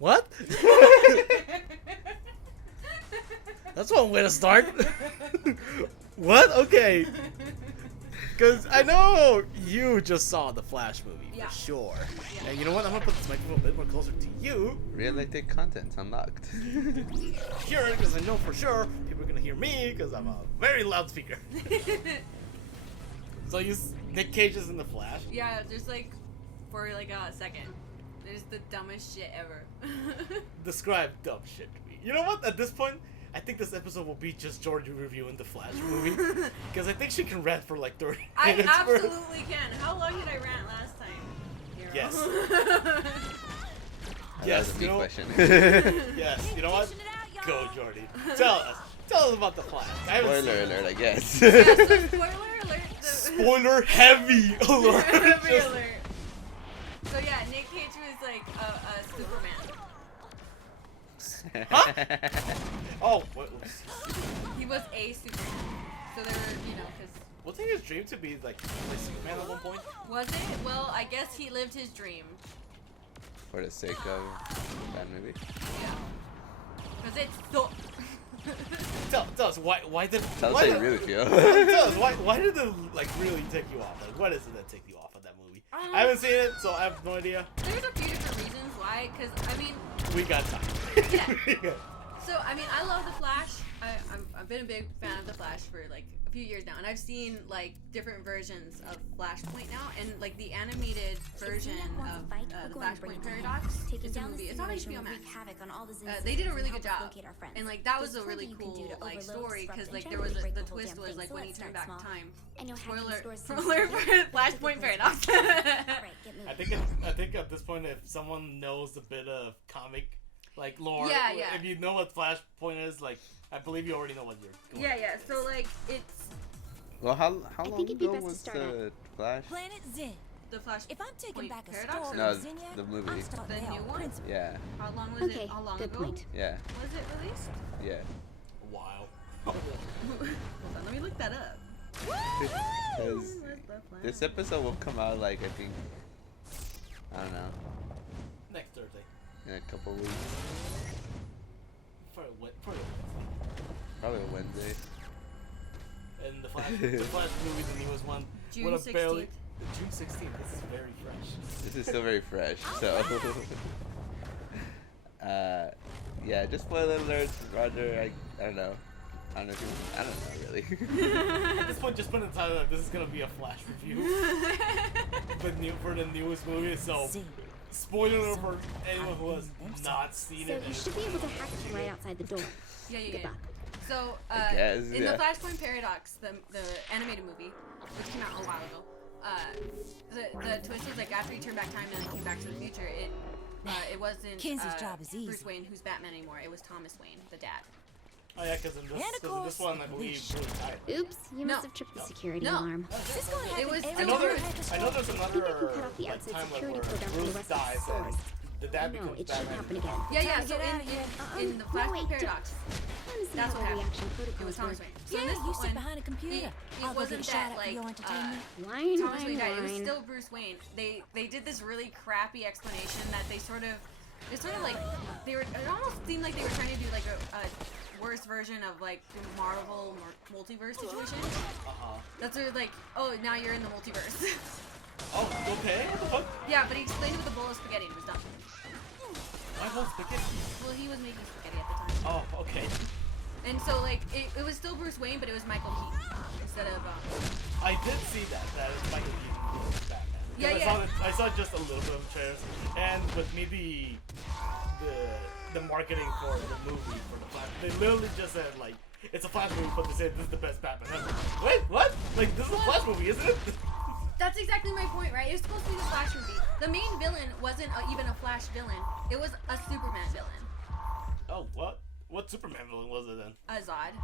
What? That's one way to start. What? Okay. Because I know you just saw the Flash movie, for sure. Yeah. And you know what? I'm going to put this microphone a bit more closer to you. Realistic content unlocked. Hear it, because I know for sure people are going to hear me, because I'm a very loud speaker. So Nick Cage is in the Flash. Yeah, just like for like a second. There's the dumbest shit ever. Describe dumb shit to me. You know what? At this point, I think this episode will be just Jordan reviewing the Flash movie. Because I think she can rant for like 30 I minutes. absolutely can. How long did I rant last time? Hero? Yes. That Yes, was a you me know. question. Yes, you know what? Go, Jordy. Tell us about the Flash. I haven't Spoiler seen it. alert, I guess. Yeah, so spoiler alert. Spoiler heavy alert. Heavy Just- alert. So yeah, Nick Cage was like a Superman. Huh? Oh, what? He was a Superman. So there were, because Wasn't his dream to be like Superman at one point? was it? Well, I guess he lived his dream. For the sake of that movie. Yeah. Because it's so. Tell us why did Tell us why how you did- really feel. Tell us why did it like really take you off? Like what is it that take you off of that movie? I haven't seen it, so I have no idea. There's a few different reasons why. Because I mean, We got time. Yeah. So I mean, I love the Flash. I've been a big fan of the Flash for like a few years now, and I've seen like different versions of Flashpoint now, and like the animated version of the Flashpoint Paradox. It's a movie. It's on HBO Max. They did a really good job, and like that was a really cool like story because like there was the twist was like when he turned back time. Spoiler for Flashpoint Paradox. I think at this point, if someone knows a bit of comic like lore, Yeah. if you know what Flashpoint is, like I believe you already know what you're going Yeah. So like it's Well, how long think it'd be ago best to was start the Flash? Planet Zin. the Flash. If I'm taking back a Paradox story, No, Zinnia, the movie. I'm starting The now. new one? Principle. Yeah, How long was Okay, it? How long good ago point. yeah, was it released? yeah. Wow. Hold on, let me look that up. Because this episode will come out like I think, I don't know, Next Thursday. in a couple weeks. For Probably a Wednesday. and the Flash movie, the newest one, June would have 16th. barely. June 16th. This is very fresh. This is still very fresh, so. Yeah, just spoiler alerts, Roger. I don't know. I don't know really. At this point, just put in the title that this is gonna be a Flash review. For the newest movie, so Zin. spoiler alert for anyone who has not seen So it. you should be able to hack it from right outside the door. Yeah. Good luck. So, guess, in yeah. the Flashpoint Paradox, the animated movie, which came out a while ago, the twist was like after he turned back time and then came back to the future, it wasn't Kinsey's job is Bruce easy. Wayne who's Batman anymore. It was Thomas Wayne, the dad. Oh yeah, because in And of this course, one, I believe Bruce died. Oops, you No. must have tripped the security No. alarm. This gonna happen It was- every I know time there, I hack a I know story. there's I another think I can cut off the like outside timeline security where code after the Bruce rest of dies the and stores. the dad No, becomes it shouldn't Batman. happen again. Yeah. Time to So get out of here. in the No, Flashpoint wait, Paradox, Let me see that's how what happened. reaction It was protocols Thomas work. Wayne. So in Yeah, this you sit one, behind a computer. it I'll go get wasn't a shout that out for like your entertainment. Whine, Thomas Wayne died. It was whine. still Bruce Wayne. They did this really crappy explanation that it's sort of like it almost seemed like they were trying to do like a worse version of like the Marvel multiverse situation. That's sort of like, oh, now you're in the multiverse. Oh, okay. What the fuck? Yeah, but he explained it with a bowl of spaghetti and it was done. My whole spaghetti. Well, he was making spaghetti at the time. Oh, okay. And so like it was still Bruce Wayne, but it was Michael Keaton instead of I did see that it's Michael Keaton was Batman. Yeah, Because I saw just a little bit of trailers, and with me the marketing for the movie for the Flash, they literally just said like it's a Flash movie, but they said this is the best Batman ever. Wait, what? Like this is a Flash movie, isn't it? That's exactly my point, right? It was supposed to be the Flash movie. The main villain wasn't even a Flash villain. It was a Superman villain. Oh, what? What Superman villain was it then? Zod.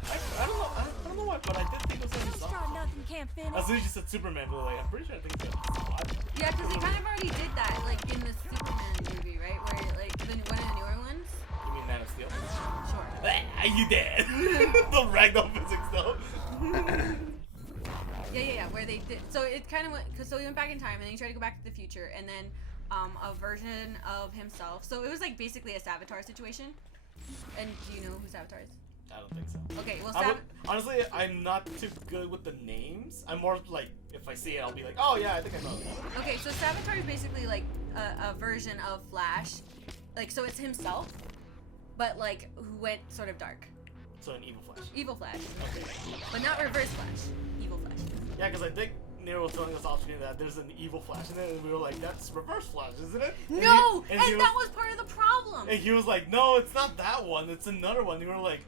I don't know why, but I did think it was Don't gonna be start Zod. nothing, can't finish. As soon as you said Superman villain, like, I'm pretty sure I think it's gonna be Zod. Yeah, because he kind of already did that, like in the Superman movie, right? Where like one of the newer ones. You mean Man of Steel? Sure. You dead. The ragdoll physics though. Yeah. Where they did. So it kind of went. So he went back in time, and then he tried to go back to the future, and then a version of himself. So it was like basically a Savitar situation. And do you know who Savitar is? I don't think so. Okay, well, Honestly, I'm not too good with the names. I'm more like, if I see it, I'll be like, oh yeah, I think I know. Okay, so Savitar is basically like a version of Flash. Like, so it's himself, but like who went sort of dark. So an evil Flash. Evil Flash. Okay. But not Reverse Flash. Evil Flash. Yeah, because I think Nero was telling us off screen that there's an evil Flash in it, and we were like, that's Reverse Flash, isn't it? No! And that was part of the problem! And he was like, no, it's not that one, it's another one. And we were like,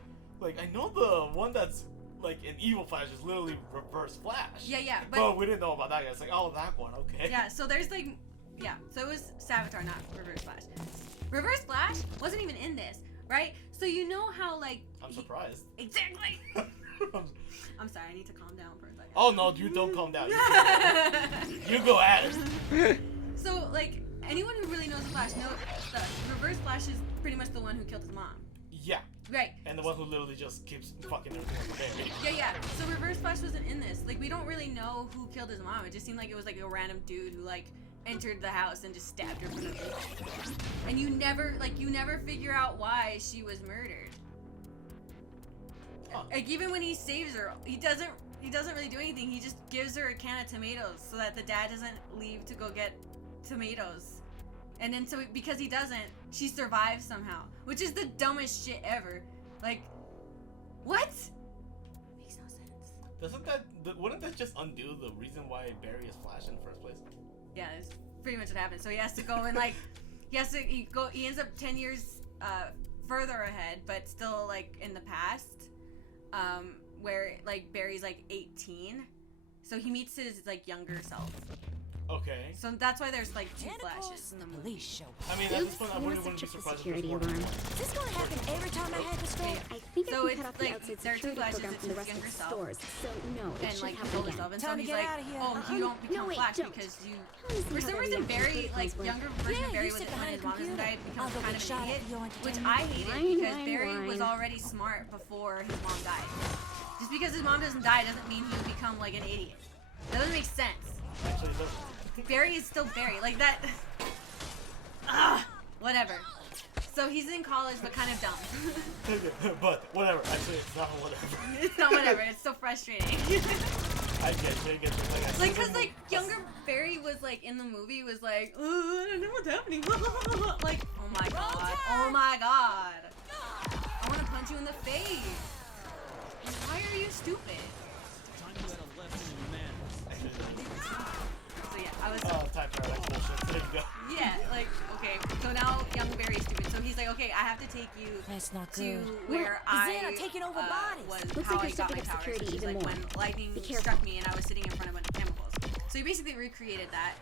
I know the one that's like an evil Flash is literally Reverse Flash. Yeah, but we didn't know about that guy. It's like, oh, that one, okay. Yeah, so there's like, yeah, so it was Savitar, not Reverse Flash. Reverse Flash wasn't even in this, right? So you know how like... I'm surprised. Exactly! I'm sorry, I need to calm down for a second. Oh no, you don't calm down. You go at it. So like, anyone who really knows Flash knows that Reverse Flash is pretty much the one who killed his mom. Yeah. Right. And the one who literally just keeps fucking everything up the bed. Yeah. So Reverse Flash wasn't in this. Like, we don't really know who killed his mom. It just seemed like it was like a random dude who like entered the house and just stabbed her for no reason. And you never figure out why she was murdered. Huh. Like, even when he saves her, he doesn't really do anything. He just gives her a can of tomatoes so that the dad doesn't leave to go get tomatoes. And then because he doesn't, she survives somehow, which is the dumbest shit ever. Like, what? Makes no sense. Wouldn't that just undo the reason why Barry is Flash in the first place? Yeah, that's pretty much what happened. So he has to go and like, he ends up 10 years further ahead, but still like in the past, where like Barry's like 18, so he meets his like younger self. Okay. So that's why there's like two Flashes in the movie. I mean, at this point, I wouldn't be surprised if there's more. Is this gonna happen every time I head to store? I think So I can it's cut off the like outside there are two security Flashes, program it's from the his rest of younger the self. stores, so no, it And should like he happen told again. himself, and so Time to he's get like, out of here. oh, you don't become No, wait, Flash don't. because you. Honestly, For some how reason, everyone Barry, protocols like work. younger version of Barry, you sit when behind his a mom doesn't computer. die, I'll becomes go kind get of shot an at idiot, your which entertainment. I hated Whine, because whine, Barry was whine. already smart before his mom died. Just because his mom doesn't die doesn't mean he would become like an idiot. That doesn't make sense. Actually, it doesn't. Barry is still Barry, like that. Whatever. So he's in college, but kind of dumb. But whatever. Actually, it's not whatever. It's not whatever. It's so frustrating. I get it. Like, cause like younger Barry was like in the movie was like, I don't know what's happening. Like, oh my god, oh my god. I want to punch you in the face. Why are you stupid? So yeah, I was. Time paradox bullshit. There you go. Yeah, like okay. So now young Barry's stupid. So he's like, okay, I have to take you That's not to good. where Xana I taking over bodies. was Looks how like I you're got my stepping up powers. security Which is even like more. when lightning Be careful. struck me and I was sitting in front of a bunch of chemicals. So he basically recreated that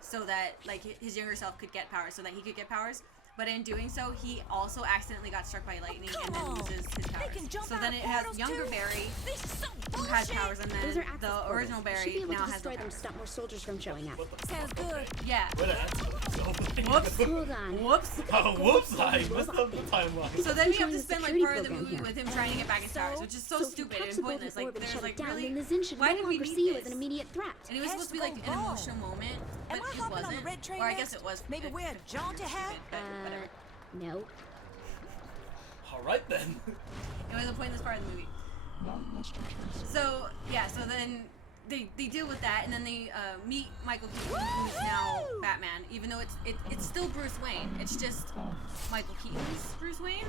so that like his younger self could get powers, so that he could get powers. But in doing so, he also accidentally got struck by lightning and then loses his powers. can jump So out then of it has portals younger too? Barry This is so who has bullshit. powers, and Those then are access the portals. original Should Barry be able now to has no destroy them to powers. stop more soldiers from showing up. What the Sounds fuck? good. Yeah. Way to answer that. Whoops. Hold on. Whoops. Oh, whoops! I messed up the timeline. So then we have to Controlling the spend like security part of the program movie here. with him trying to get back his powers, which is so if you stupid catch and the golden pointless. Like orb and there's shut like it down, really, then the Zin should why no did we longer need see you this? as an immediate threat. And it was supposed to be like an emotional moment, but Am I it hopping on the wasn't. red train Or I guess next? it was. Maybe we're a jaunt ahead? But whatever. No. All right then. It was a pointless part of the movie. So yeah, so then they deal with that, and then they meet Michael Keaton, who's now Batman. Even though it's still Bruce Wayne, it's just Michael Keaton's Bruce Wayne.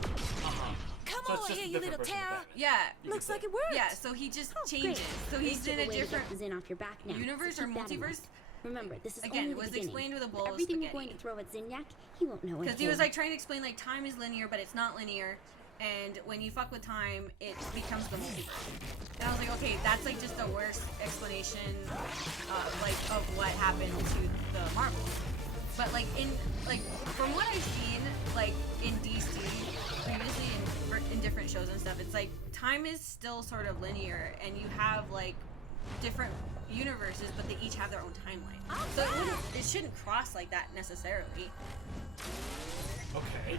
Come So it's over just here, a you different little version of terror. Batman. Yeah. You Looks could like say. it works. Yeah, so he just Great. changes. So he's This is in the a way to get different the Zin off your back now. universe so or keep that in mind. multiverse. Remember, this is Again, only it the was beginning. explained with a bowl of Everything we're spaghetti. going to throw at Zinyak, he won't know it. Because he was like trying to explain like time is linear, but it's not linear, and when you fuck with time, it becomes the multiverse. And I was like, okay, that's like just the worst explanation, like of what happened to the Marvels. But like from what I've seen, like in DC previously in different shows and stuff, it's like time is still sort of linear, and you have like different universes, but they each have their own timeline. So it shouldn't cross like that necessarily. Okay.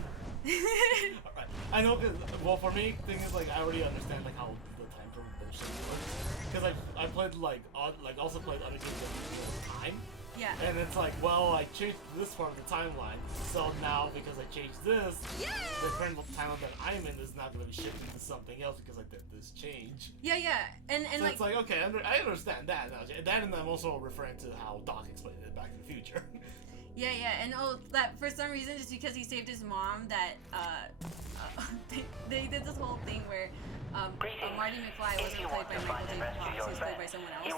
Alright. I know, cause well, for me, thing is like I already understand like how the time travel bullshit works. Cause I played like also played other games that deal with time, Yeah. And it's like, well, I changed this part of the timeline, so now because I changed this, the current timeline that I'm in is not going to be shifted to something else because I did this change. Yeah, and So like, it's like, okay, I understand that. That, and I'm also referring to how Doc explained it back in the future. yeah, and that for some reason, just because he saved his mom, that they did this whole thing where Marty McFly wasn't played by Michael J. Fox, he was played by someone else.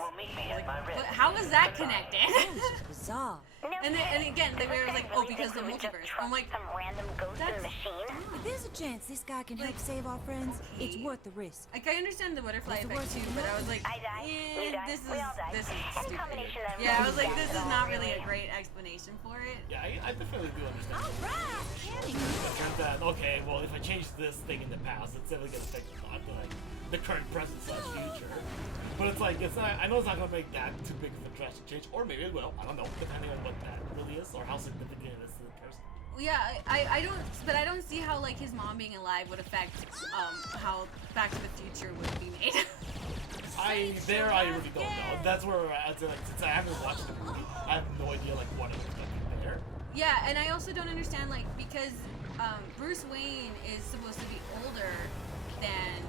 Like, but how was that connected? That was just bizarre. and again, they were like, oh, because the multiverse. I'm like, some random ghost in the machine. If there's a chance this guy can help save our friends, it's worth the risk. like I understand the butterfly What's the effect worst too, that but can I was like, I die, you die, this we all die. is Any stupid. combination of Yeah, I was everything like, this is is all not really really- a great explanation for it. Yeah, I definitely do understand. Alright, candy. It turns out, okay, well, if I change this thing in the past, it's definitely going to affect the current present / future. But it's like, it's not, I know it's not going to make that too big of a drastic change, or maybe it will, I don't know, depending on what that really is, or how significant it is to the person. Yeah, I don't see how like his mom being alive would affect how Back to the Future would be made. I really don't know. That's where we're at. Like, since I haven't watched the movie, I have no idea like what I'm expecting there. Yeah, and I also don't understand like because Bruce Wayne is supposed to be older than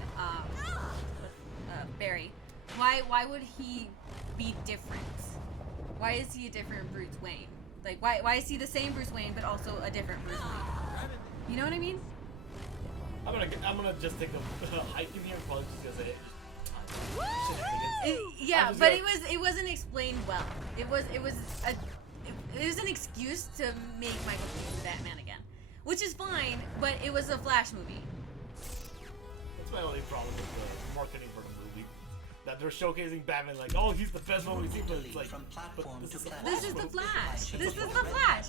Barry. Why would he be different? Why is he a different Bruce Wayne? Like why is he the same Bruce Wayne but also a different Bruce Wayne? You know what I mean? I'm gonna just take a hike in here and probably just gonna say Yeah, I'm just but gonna- it wasn't explained well. It was an excuse to make Michael Keaton the Batman again, which is fine. But it was a Flash movie. That's my only problem with the marketing for the movie. That they're showcasing Batman like, oh, he's the best one we've seen, but it's like, but this is This is the Flash. This is the Flash.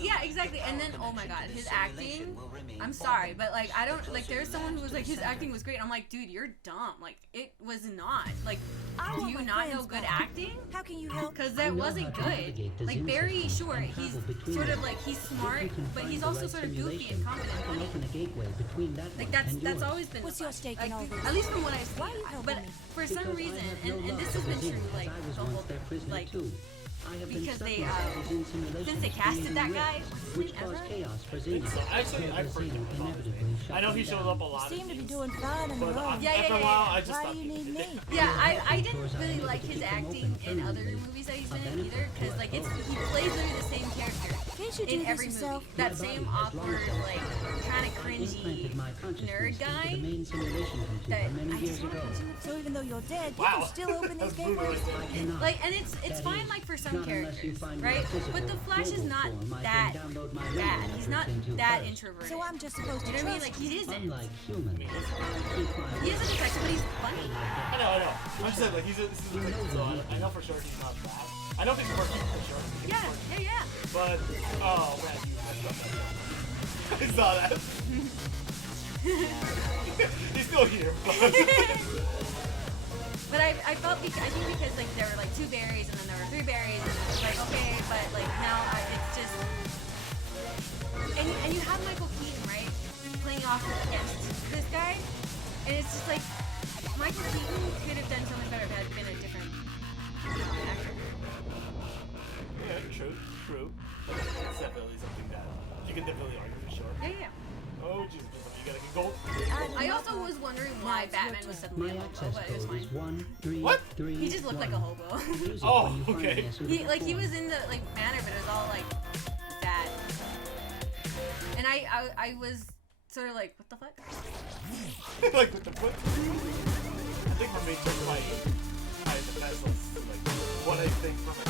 Yeah, exactly. And then, oh my God, his acting. I'm sorry, but like, I don't like. There's someone who was like, his acting was great. I'm like, dude, you're dumb. Like, it was not. Like, I do want you my not know friends good back. acting? How can you help? Because that wasn't good. Like Barry, sure, he's sort of like he's smart, but he's also sort of goofy and confident. Like that's always been. What's the your Flash. stake Like, in all this? at least from what I've Why are seen. you helping But me? for some reason, and this has been true like the whole like because they since they casted that guy, Ezra? So actually, I've heard him about his name. I know he showed up a lot. You seem to be doing fine on But your own. Yeah, after a yeah, while, yeah. I just Why stopped do you need thinking. me? Yeah, I didn't really like his acting in other movies that he's been in either, because like he plays literally the same character Can't you do in this every movie. yourself? That same awkward, like kind of cringy nerd guy. That I just don't So even though you're dead, you Wow. can still open these That's brutal gateways. right there. like, and it's fine like for some characters, right? But the Flash is not that bad. He's not that introverted. So I'm just supposed to You know what I mean? trust Like he isn't. Unlike humans, He is a detective, but he's funny. I know. I'm just saying, like, this is a thing, so I know for sure he's not bad. I know people are for sure. Yeah. But, oh man, I saw that. He's still here, but. But I felt I think because like there were like 2 berries and then there were 3 berries and it was like okay, but like now it's just and you have Michael Keaton, right, playing off against this guy, and it's just like Michael Keaton could have done so much better if it had been a different actor. Yeah, true. But it's definitely something that you can definitely argue for sure. Yeah. Oh Jesus, you gotta get gold. I also was wondering why Batman was suddenly a my hobo, access but it was code is fine. 133. What? He just looked like a hobo. Oh, okay. He was in the like manner, but it was all like sad. And I was sort of like, what the fuck? Like with the foot. I think for me, just like the best like what I think from a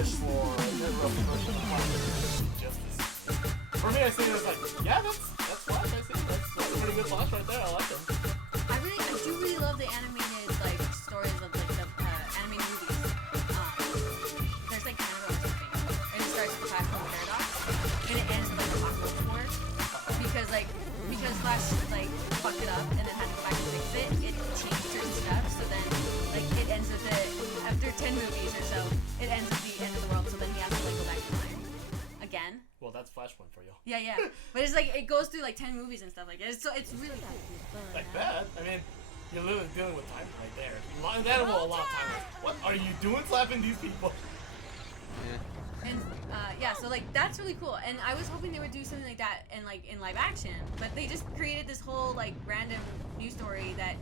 is for the real version of Justice. For me, I see it as like, yeah, that's Flash. I see that's a pretty good Flash right there. I like him. I do really love the animated like stories of like the animated movies. There's like 10 of them or something, and it starts with the Flashpoint Paradox, and it ends with like Apocalypse War, because Flash like fucked it up and then had to go back and fix it. It changed certain stuff, so then like it ends with it after 10 movies or so. It ends with the end of the world, so then he has to like go back to time again. Well, that's Flashpoint for you. Yeah. But it's like it goes through like 10 movies and stuff like that. So it's really Like that. I mean, You're literally dealing with time right there. A lot of time. What are you doing slapping these people? Yeah. And yeah, so like that's really cool. And I was hoping they would do something like that in live action, but they just created this whole like random news story that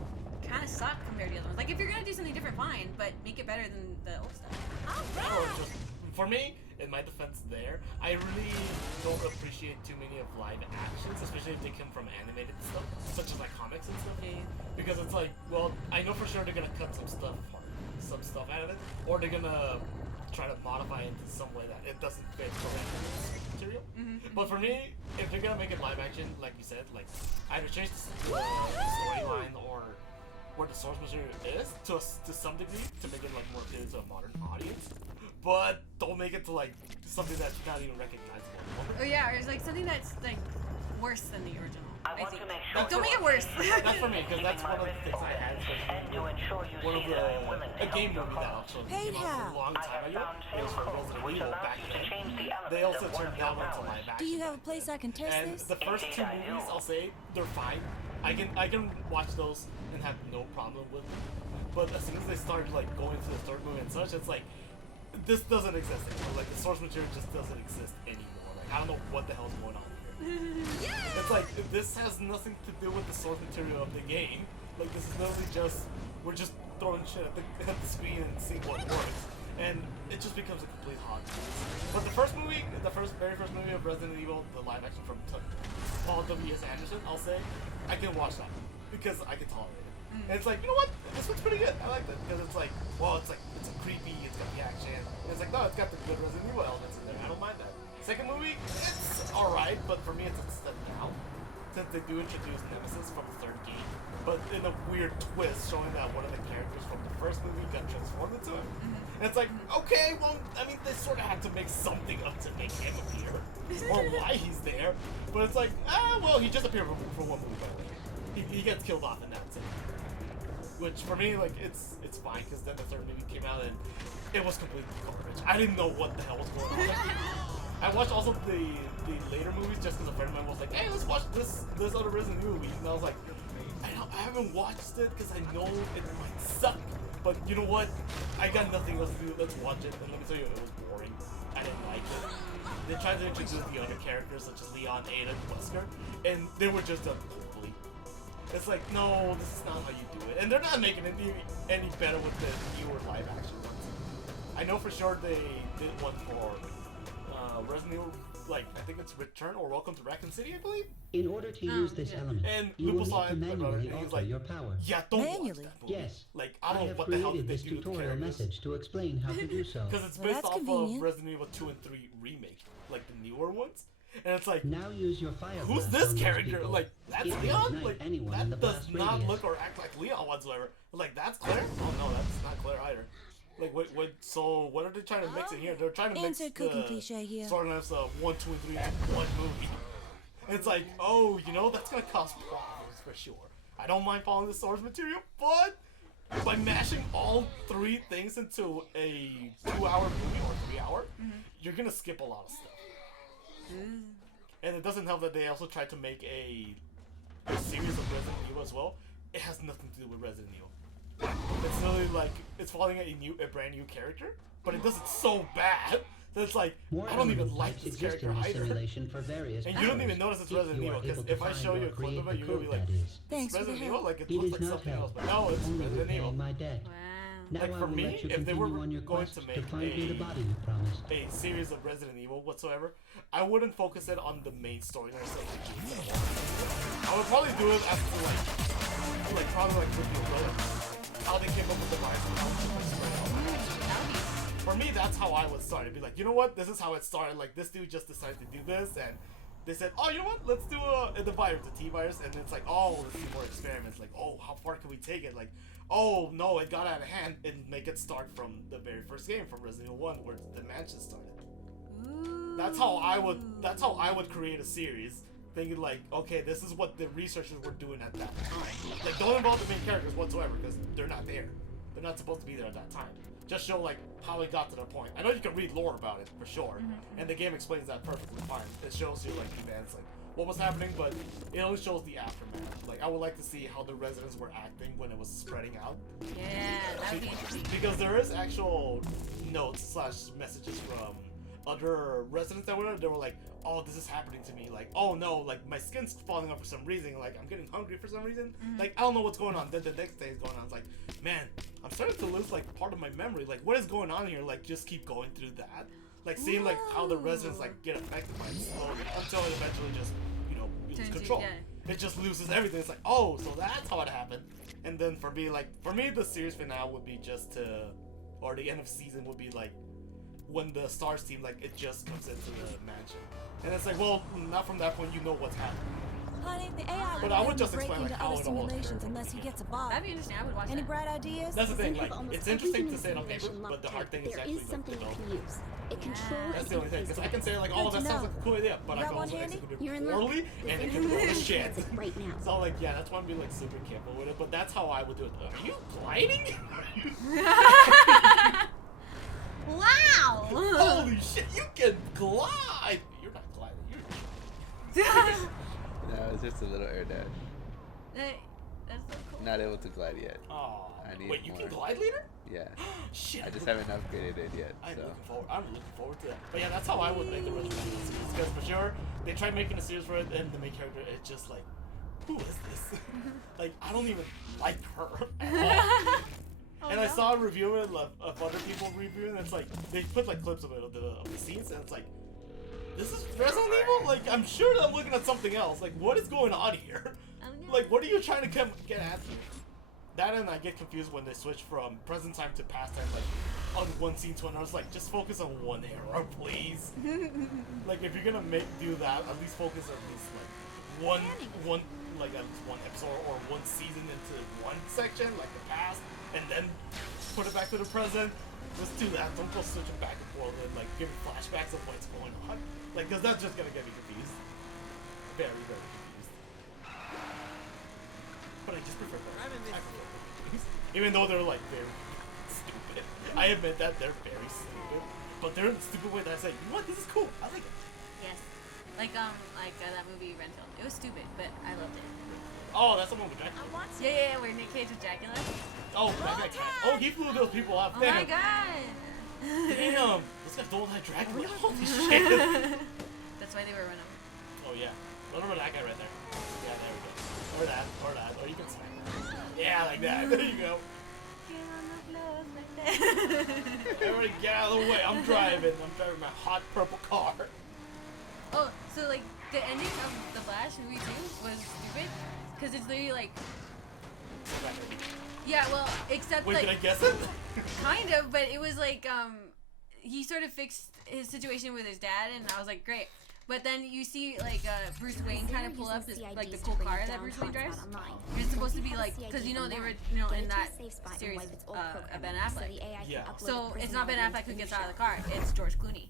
kind of sucked compared to the other ones. Like if you're gonna do something different, fine, but make it better than the old stuff. Or just, for me, in my defense there, I really don't appreciate too many of live actions, especially if they come from animated stuff, such as like comics and stuff. Okay. Because it's like, well, I know for sure they're gonna cut some stuff out of it, or they're gonna try to modify it in some way that it doesn't fit the animated material. But for me, if they're gonna make it live action, like you said, like either change the storyline or where the source material is to some degree to make it like more appealing to a modern audience, but don't make it to like something that's not even recognizable anymore. Oh yeah, or it's like something that's like worse than the original. I want think. to make sure Like, don't make it worse. That's for me, because that's one of the things I had. and to ensure you One of see that I'm willing to a game help your movie that cause. also Paid came out half. a long I time have ago. found It was sales for codes Resident which Evil allow back you to then. change the They elements also of one turned of that your into powers. live action. Do you have a place I can test And this? the first two Indeed, I movies, do. I'll say, they're fine. I can watch those and have no problem with them. But as soon as they start like going to the third movie and such, it's like this doesn't exist anymore. Like the source material just doesn't exist anymore. Like I don't know what the hell's going on here. It's like this has nothing to do with the source material of the game. Like this is literally just we're just throwing shit at the screen and seeing what works. And it just becomes a complete hot mess. But the very first movie of Resident Evil, the live action from Paul W.S. Anderson, I'll say, I can watch that because I can tolerate it. And it's like, you know what? This looks pretty good. I like that because it's like, well, it's creepy. It's got the action. And it's like, no, it's got the good Resident Evil elements in there. I don't mind that. Second movie, it's alright, but for me, it's a step down since they do introduce Nemesis from the third game, but in a weird twist, showing that one of the characters from the first movie got transformed into him. And it's like, okay, well, I mean, they sort of had to make something up to make him appear, or why he's there. But it's like, well, he just appeared for one movie, by the way. He gets killed off, and that's it. Which for me, like, it's fine because then the third movie came out and it was completely garbage. I didn't know what the hell was going on. I watched also the later movies just because a friend of mine was like, hey, let's watch this other Resident Evil movie. And I was like, I haven't watched it because I know it might suck. But you know what? I got nothing else to do. Let's watch it. And let me tell you, it was boring. I didn't like it. They tried to introduce the other characters such as Leon, Ada, and Wesker, and they were just done poorly. It's like, no, this is not how you do it. And they're not making it any better with the newer live action ones. I know for sure they did one for Resident Evil, like, I think it's Return or Welcome to Raccoon City, I believe? In order to use this element, And you will Lupo saw need to it, my brother, manually and he was alter like, your power. yeah, don't watch Manually? that movie. Yes. Like, I don't know have what the hell created did they this do to the tutorial characters. message to explain how to do so. Because it's Well, based that's off of convenient. Resident Evil 2 and 3 remake, like the newer ones. And it's like, Now use your fire who's blast this on those character? people. Like, that's It will Leon? ignite Like, anyone in the that does blast not radius. look or act like Leon whatsoever. Like, that's Claire? Oh no, that's not Claire either. Like, so what are they trying to mix in here? They're trying to mix Insert the cooking cliche here. storylines of 1, 2, and 3 in one movie. And it's like, oh, you know, that's gonna cause problems for sure. I don't mind following the source material, but by mashing all three things into a 2-hour movie or 3-hour, you're gonna skip a lot of stuff. And it doesn't help that they also tried to make a series of Resident Evil as well. It has nothing to do with Resident Evil. It's literally like it's following a brand new character, but it does it so bad that it's like More I don't even element like types this exist character in the either. simulation for various And you don't powers, even notice it's if Resident you are Evil, because able to if I find show or you a clip create of it, the you're gonna be code, like, that is. Thanks for the Resident Evil, help. like it It looks is like not something help, else, but no, it's only Resident Evil. repaying my debt. Wow. Now Like, I for will me, let you if they were continue on your going quest to to make find me the a- body you promised. A series of Resident Evil whatsoever, I wouldn't focus it on the main storyline. I would probably do it as to like probably like with the umbrella, how they came up with the virus. For me, that's how I would start. It'd be like, you know what? This is how it started. Like this dude just decided to do this, and they said, oh, you know what? Let's do the virus, the T virus, and it's like, oh, let's do more experiments. Like, oh, how far can we take it? Like, oh no, it got out of hand, and make it start from the very first game, from Resident Evil 1, where the mansion started. That's how I would create a series, thinking like, okay, this is what the researchers were doing at that time. Like, don't involve the main characters whatsoever because they're not there. They're not supposed to be there at that time. Just show like how it got to that point. I know you can read lore about it for sure, and the game explains that perfectly fine. It shows you like events, like what was happening, but it only shows the aftermath. Like, I would like to see how the residents were acting when it was spreading out. Yeah, that would be interesting. Because there is actual notes / messages from other residents that were there. They were like, oh, this is happening to me. Like, oh no, like my skin's falling off for some reason. Like, I'm getting hungry for some reason. Like, I don't know what's going on. Then the next day is going on. It's like, man, I'm starting to lose like part of my memory. Like, what is going on here? Like, just keep going through that. Like, seeing like how the residents like get affected by it slowly until it eventually just, you know, loses control. It just loses everything. It's like, oh, so that's how it happened. And then for me, the series finale would be just to, or the end of season would be like, when the Stars team, like, it just comes into the mansion. And it's like, well, not from that point, you know what's happening. Honey, the AI But I would will just break explain, like, into how other it all simulations occurred. unless he gets a bot. That'd be interesting. I would watch Any that. bright ideas? That's the thing, Zen like, have almost it's interesting everything to say it on in paper, simulation but locked the hard out, thing but is there actually is like, something to you know. can use. It control That's and the only thing, because I can say, like, oh, Good that to sounds know. like a cool idea, but I Got can one also handy? execute You're it in luck. poorly, The and it Zen can go to has shit. right now. So, like, yeah, that's why I'm being, like, super careful with it, but that's how I would do it. Are you gliding? Wow! Holy shit, you can glide! You're not gliding, No, it's just a little air dash. That's so cool. Not able to glide yet. Oh, I need wait, you can more. glide later? Yeah. Shit. I just haven't upgraded it yet, I'm so. looking forward to that. But yeah, that's how I would make the rest of the series. Because for sure, they tried making a series for it, and the main character is just like, who is this? Like, I don't even like her at all. And I saw a review of other people reviewing, and it's like, they put like clips of it, of the scenes, and it's like, this is Resident Evil? Like, I'm sure that I'm looking at something else. Like, what is going on here? Like, what are you trying to get at here? That and I get confused when they switch from present time to past time, like, on one scene to another. It's like, just focus on one era, please. Like, if you're gonna do that, at least focus at least, like, at least one episode or one season into one section, like the past, and then put it back to the present. Just do that. Don't go switching back and forth and, like, give me flashbacks of what's going on. Like, because that's just gonna get me confused. Very, very confused. But I just prefer that. I prefer things. Even though they're, like, very stupid. I admit that they're very stupid. But they're in a stupid way that I say, you know what, this is cool. I like it. Yes. Like that movie Rental. It was stupid, but I loved it. Oh, that's the one with Dracula. Yeah, where Nick Cage with Dracula. Oh, that guy. Oh, he flew those people off. Oh Damn. my god! Damn. This guy don't like Dracula. Holy shit. That's why they were running. Oh, yeah. Run over that guy right there. Yeah, there we go. Or that. Or you can smack him. Yeah, like that. There you go. Everybody get out of the way. I'm driving my hot purple car. Oh, so like the ending of the Flash movie 2 was stupid because it's literally like, yeah, well, except Wait, like can I guess it? kind of, but it was like he sort of fixed his situation with his dad, and I was like, great. But then you see like Bruce Wayne kind of pull up this like the cool car that Bruce Wayne drives. And it's supposed to be like, because you know they were in that series Ben Affleck. Yeah. So it's not Ben Affleck who gets out of the car; it's George Clooney.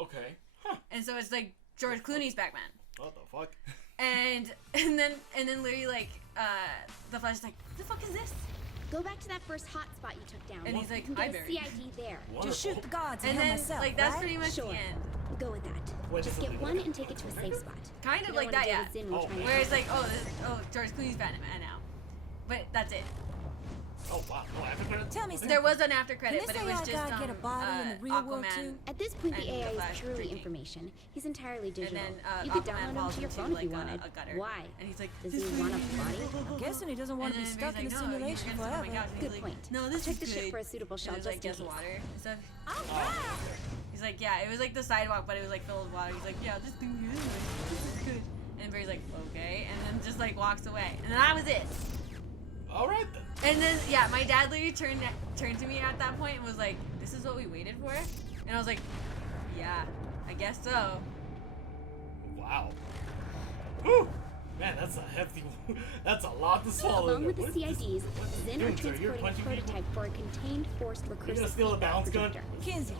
Okay. Huh. And so it's like George Clooney's Batman. What the fuck? And then literally like the Flash is like, what the fuck is this? Go back to that first hotspot you took down. And he's like, you can hi, get a Barry. CID there. Just shoot the gods and, And heal then myself, like that's right? pretty much Sure. the end. Go with that. Wait, Just this is get one and take it to a safe spot. Kind You of don't like wanna that, deal yeah. with Zen while Oh, trying to Where it's help. like, George Clooney's Batman now. But that's it. Oh, wow. No, after credits? Tell me Okay. There was an after credit, Can but this it was AI just guy get a body in the real world Aquaman. too? At this point, the and AI the Flash is purely drinking. information. He's entirely And digital. then You could Aquaman download him falls to your into phone if like you wanted. a gutter. Why? And he's like, Does this he is want a good. body? I'm guessing he doesn't want to be And then stuck in a Barry's like, no, simulation you're gonna- oh my forever. gosh. And he's Good like, point. No, this Check is the ship good. for a suitable And shell there's like just in just case. water and stuff. Oh, He's like, yeah, it was like the sidewalk, but it was like filled with water. He's like, yeah, this thing is this is good. And Barry's like, okay, and then just like walks away, and then that was it. alright then. And then yeah, my dad literally turned to me at that point and was like, "This is what we waited for," and I was like, "Yeah, I guess so." Wow. Whew. Man, that's a hefty that's a lot to swallow. Along with the What is this? CIDs, What is Zen doing, are sir? You're transporting a punching people? prototype for a contained forced recursive gonna steal a feedback balance gun? predictor. Kinsey,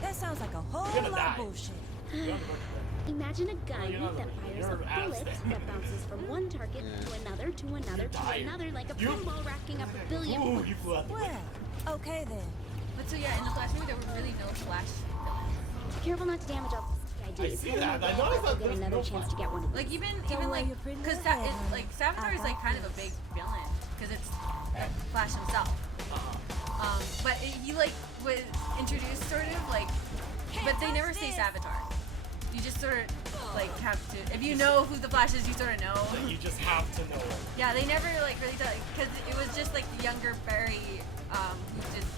that sounds like a whole gonna lot die. of bullshit. You're on the verge of Imagine a gun you're not that looking. fires You're a out of bullet step. that bounces from one target to another to another to dying. another like a You- pinball racking up a that. billion Ooh, points. you flew out the way. Well, okay then. But so yeah, in the Flash movie, there were really no Flash villains. Careful not to damage all the IDs. see Head that. over I there, noticed that I'll get there's another no chance to get one of these. Like even Don't worry, like you're pretty because little head, like Savitar is like kind of a big villain because it's Flash himself. But he like was introduced sort of like, but they never say Savitar. You just sort of like have to. If you know who the Flash is, you sort of know. You just have to know it. Yeah, they never like really because it was just like the younger Barry who just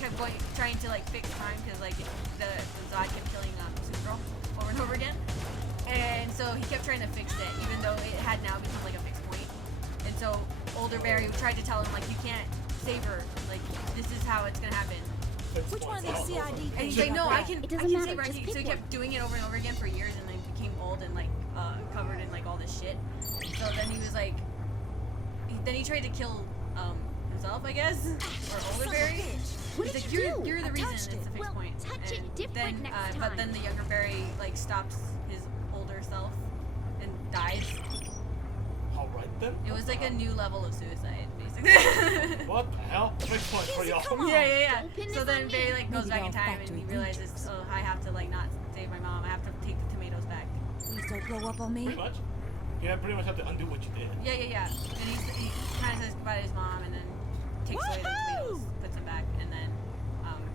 kept going trying to like fix time because like the Zod kept killing Supergirl over and over again, and so he kept trying to fix it even though it had now become like a fixed point. And so older Barry tried to tell him like you can't save her, like this is how it's gonna happen. Which one of these CID And he's things like, no, I can It doesn't save matter, her. just So he pick kept doing it over and over again for years, and then became old and like covered in like all this shit. So then he was like, then he tried to kill himself, I guess, or older Barry. What He's did like, you you're do? you're the I reason touched it's a it. fixed Well, point. touch it And different then, next but then time. the younger Barry like stops his older self and dies. All right then. It was like a new level of suicide, basically. What the hell? Fixed point for y'all. come on. Yeah. Don't pin So this then on Barry me. like goes Maybe back in they're time and factory he realizes, features. oh, I have to like not save my mom. I have to take the tomatoes back. Please don't blow up on me. Pretty much. Yeah, pretty much have to undo what you did. Yeah. And he kind of says goodbye to his mom and then takes away the tomatoes, puts them back, and then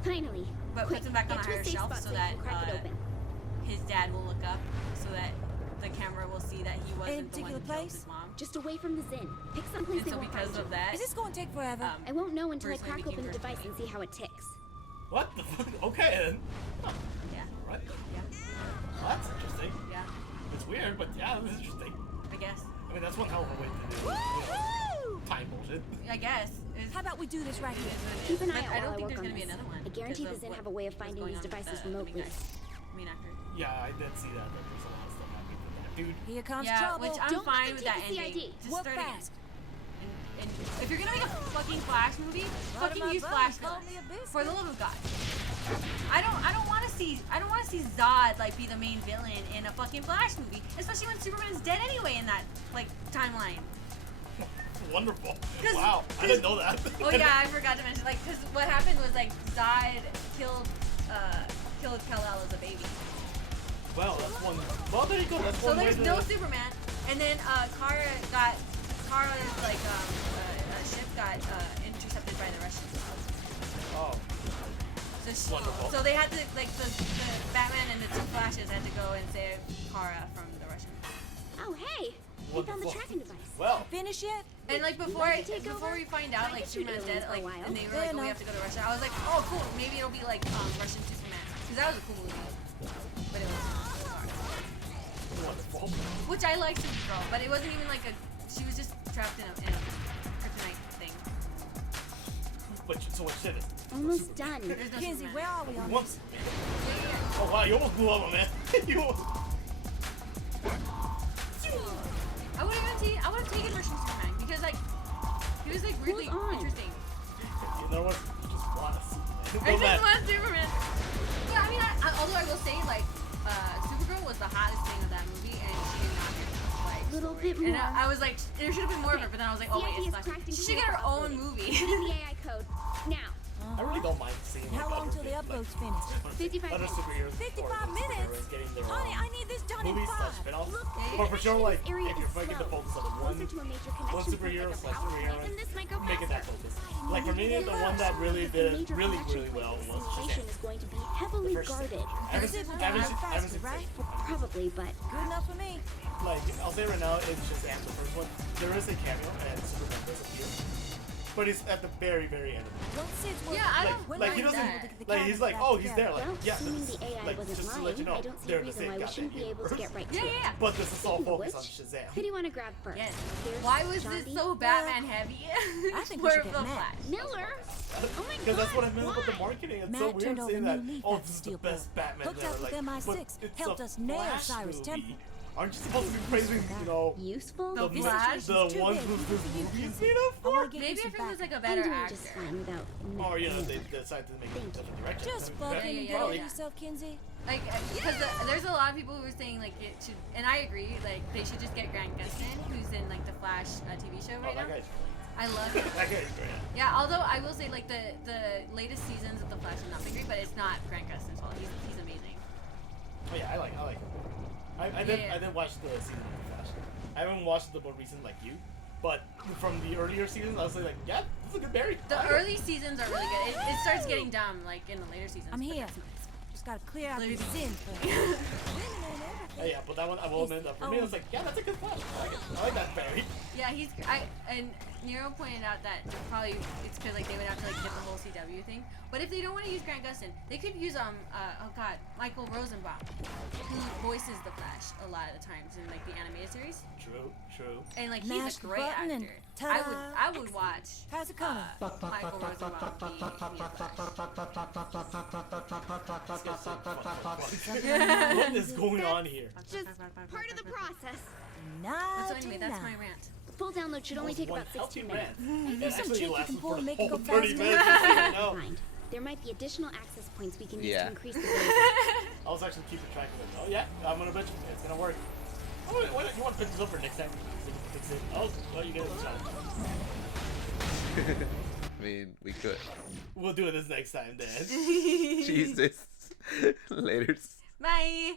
Finally. but Quick, puts them back on get a to a higher safe shelf spot so you that can crack it open. his dad will look up so that the camera will see that he Any wasn't the one who particular killed place? his mom. Just away from the Zin. Pick someplace And they so won't because find of you. that, Is this going to take forever? I won't know until I personally crack open the became device and see how it ticks. What the fuck? Okay then. yeah, Right. yeah, Well, that's interesting. yeah, It's weird, but yeah, it's interesting. I guess. I mean, that's one hell of a way to do time bullshit. I guess. How about we do this right here? Keep an But eye I don't out think while I there's work on gonna be this. another one. I guarantee because the Zin of have a way of what's finding going these on with devices the remotely. main actor. Yeah, I did see that. There's a lot of stuff happening with that dude. Here comes Yeah, trouble. which I'm Don't fine let with them that take the ending. CID. Just Work start again. fast. And if you're gonna make a fucking Flash movie, What fucking about use Buzz? Flash Call villains. me a biscuit. For the love of God. I don't want to see Zod like be the main villain in a fucking Flash movie, especially when Superman's dead anyway in that like timeline. Wonderful. 'Cause- Wow, I didn't know that. Oh yeah, I forgot to mention like because what happened was like Zod killed Kal-El as a baby. Well, that's one. Well, there you go. That's So one way there's to. no Superman, and then Kara's like ship got intercepted by the Russians. Oh, Wonderful. So they had to like the Batman and the two Flashes had to go and save Kara from the Russians. Oh, hey! We found the Wonderful. tracking device. well. Finish yet? And like before like to take over? we find out I like could shoot Superman's aliens dead, for a like while. and they were Fair like, oh, we enough. have to go to Russia. I was like, oh cool, maybe it'll be like Russian Superman, because that was a cool movie. But it was Wonderful. which I liked Supergirl, but it wasn't even like a. She was just trapped in a kryptonite thing. But so much shit is. Almost done. There's no Kinsey, Superman. where are we on One. this? Yeah. Oh wow, you almost blew up, man. You. I would have taken Russian Superman because like he was like really Hold on. interesting. You know what? You just want us. I just want Superman. Yeah, I mean, although I will say like Supergirl was the hottest thing of that movie, and she did not get enough like Little story. bit And more. I was like, there should have been more of her, but then I was like, oh wait, CID it's is not. cracked She into should get her the own uploading. movie. Put in the AI code. Now. I really don't mind seeing. How like, long till the other upload's like, finished? 55 other minutes. superheroes. 55 or minutes? superheroes getting their Honey, own I need this done in movies slash 5. spin-offs. Look, Yeah, But for sure, like, this area if you're is making the slow. focus on Closer one to a major one connection superhero point, slash like a power superhero, plant, and this might go make it that faster. focus. Like for me, the one that really The did major really connection well point was simulation Shazam. is going to be heavily First- guarded. Ever since, This is ever going since, faster, ever since, right? Probably, but Good enough for me. like, I'll say right now, it's Shazam, the first one. There is a cameo, and Superman does appear. But he's at the very, very end of it. Once it's working. Yeah, I Like, don't When like I he mind doesn't, that. like he's like, oh, he's there, like, well, yeah, assuming this, the AI like, wasn't just to let you lying, know, I don't see they're a the reason same why we shouldn't be able to goddamn get right Yeah, to it. yeah, yeah. But this is all Speaking of focused on which, Shazam. who do you want to grab first? Yes. Here's Why was Shanti. this so Batman heavy? I think we For should get the mad. Flash. Miller? Oh my god, Because that's what I meant about the why? marketing. It's Matt so weird turned over saying a that, new leaf oh, at this is the Steelport. best Batman Hooked ever. up with Like, MI6, but it's helped a us nail Flash Cyrus movie. Temple. Aren't you supposed to be praising, you know, Useful? The the, Flash? the Too ones big. who's this You movie is can made up I wanna for? get Maybe you some if it was backup. like a I'm better doing actor. just fine without Or, you know, Miller. they decided to make it a different direction. Just I mean, fucking yeah, get yeah, over yeah. yourself, Kinsey. Like, because there's a lot of people who are saying like it should, and I agree. Like they should just get Grant Gustin, who's in like the Flash TV show Oh, right that now. guy's I love it. that guy's great. Yeah, although I will say like the latest seasons of the Flash have not been great, but it's not Grant Gustin's fault. He's amazing. Oh yeah, I like. I didn't watch the season of the Flash. I haven't watched the more recent like you, but from the earlier seasons, I was like, yeah, this is a good berry. The early seasons are really good. It starts getting dumb like in the later seasons. I'm but here. that's nice. Just gotta clear out Ladies. these sins first. Yeah, but that one I will admit that for me, I was like, yeah, that's a good Flash. I like it. I like that berry. Yeah, and Nero pointed out that probably it's because like they would have to like get the whole CW thing. But if they don't want to use Grant Gustin, they could use Michael Rosenbaum, who voices the Flash a lot of the times in like the animated series. True. And like Mash he's a the great button and actor. ta-da. I would watch How's it coming? Michael Rosenbaum What is going on here? Just part of the process. Not So anyway, that's my rant. Full download should only take One about 16 healthy minutes. rant. There's some Actually, trick it you lasted can pull for to the make it whole go 30 faster. minutes. Just so you know. Mind. There might be additional access points we can use Yeah. to increase the benefit. I was actually keeping track of it. Oh yeah, I'm gonna bet you it's gonna work. Oh, wait, why don't you want to put this over next time? So we can fix it. Oh, well, you get a challenge. I mean, we could. We'll do it this next time, then. Jesus. Later. Bye.